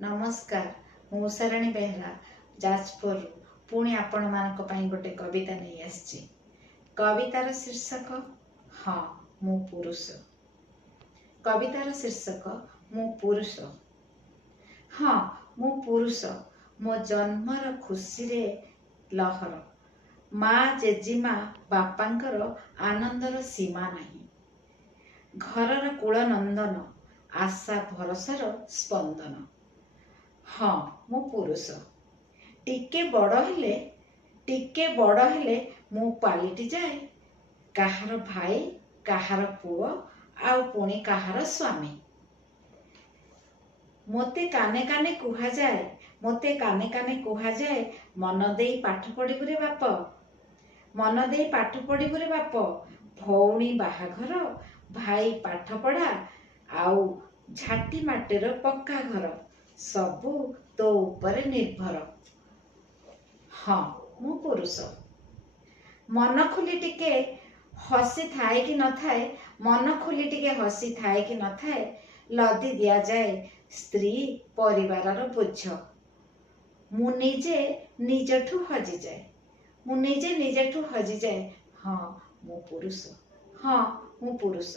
नमस्कार मु उषाराणी बेहरा जाजपुर पुणी आपण मानक पई गोटे कविता नहीं आसी। कवितार शीर्षक हाँ मु पुरुष। कवितार शीर्षक मु पुरुष। हाँ मु पुरुष मो जन्मर खुशी रे लहर माँ जेजिमा बापांकर आनंदर सीमा नहीं। घरर कूल नंदन आशा भरसार स्पंदन। हाँ मु पुरुष। टिके बड़ हेले मु पालिटी जाए काहार भाई काहार पुओ आउ पुणी काहार स्वामी। मोते काने काने कुहा जाए मन देई पाठ पढ़िबु रे बाप, मन देई पाठ पढ़िबु रे बाप। भौणी बाहाघर भाई पाठ पढ़ा आउ झाटी माटेर पक्का घर सबू तो ऊपर निर्भर। हाँ मु पुरुष। मन खुली टिके हसी थाए कि न थाए, मन खुली टिके हसी थाए कि न थाए, लदी दिया जाए स्त्री परिवारर बोझ। मु निजे निजठू हजि जाए, मु निजे निजठू हजि जाए। हाँ मु पुरुष। हाँ मु पुरुष।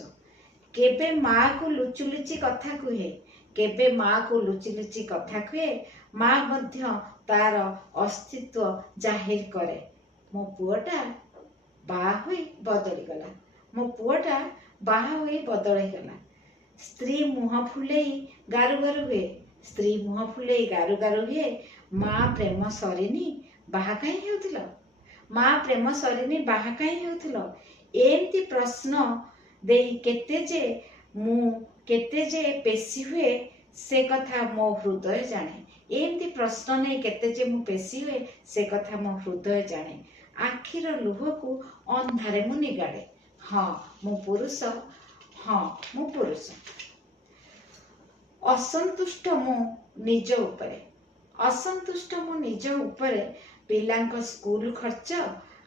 केबे माँ को लुचि लुचि कथा कुहे, केबे माँ को लुचि लुचि कथा कुहे, माँ मध्य तार अस्तित्व जाहिर करे। मो पुओटा बाहा होई बदली गला, मो पुओटा बाहा होई बदली गला। स्त्री मुह फुलेई गारु गारु हुए, स्त्री मुह फुलेई गारु गारु हुए। माँ प्रेम सरिनी बाहा काई हेउथिल, माँ प्रेम सरिनी बाहा काई हेउथिल। एमती प्रश्न देई केते जे पेशी हुए से कथा मो हृदय जाने। एमती प्रश्न नहीं केते जे मु पेशी हुए से कथा मो हृदय जाने। आखिर लुह को अंधारे मु निगाड़े। हाँ मु पुरुष। हाँ मु पुरुष। असंतुष्ट मु निज उपरे, असंतुष्ट मु निज उपरे। पिलांक स्कूल खर्च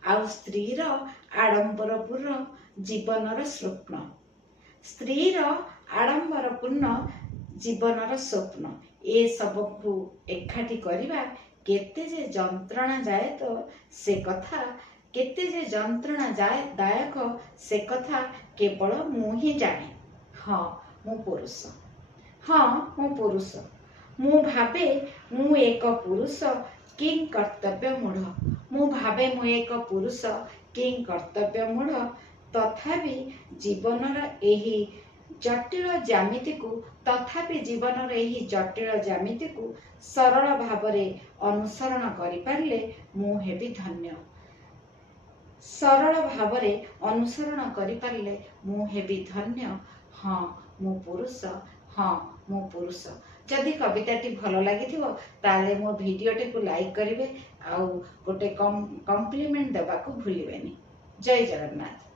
आउ स्त्रीर आडंबरपूर्ण जीवनर स्वप्न, स्त्रीर आडंबरपूर्ण जीवनर स्वप्न। ए सबको एकाठी करिबा केते जे जंत्रणा जाए तो से कथा, केते जे जंत्रणा जाए दायक से कथा केवल मु ही जाने। हाँ मु पुरुष। हाँ मु पुरुष। मु भावे मु एक पुरुष किं कर्तव्य मूढ़, मु भावे मु एक पुरुष किं कर्तव्य मूढ़। तथापि जीवनर एही जटिल ज्यामिति को, तथापि जीवनर एही जटिल ज्यामिति को सरल भावरे अनुसरण करि पारिले मु हेबि धन्य। सरल भावरे अनुसरण करि पारिले मु हेबि धन्य। हाँ मु पुरुष। हाँ मु पुरुष। जदि कविताटी भल लागिथिबो ताले मो भिडियोटी को लाइक करिवे आउ गोटे कॉम्प्लीमेंट देबा को भूलिबेनी। जय जगन्नाथ।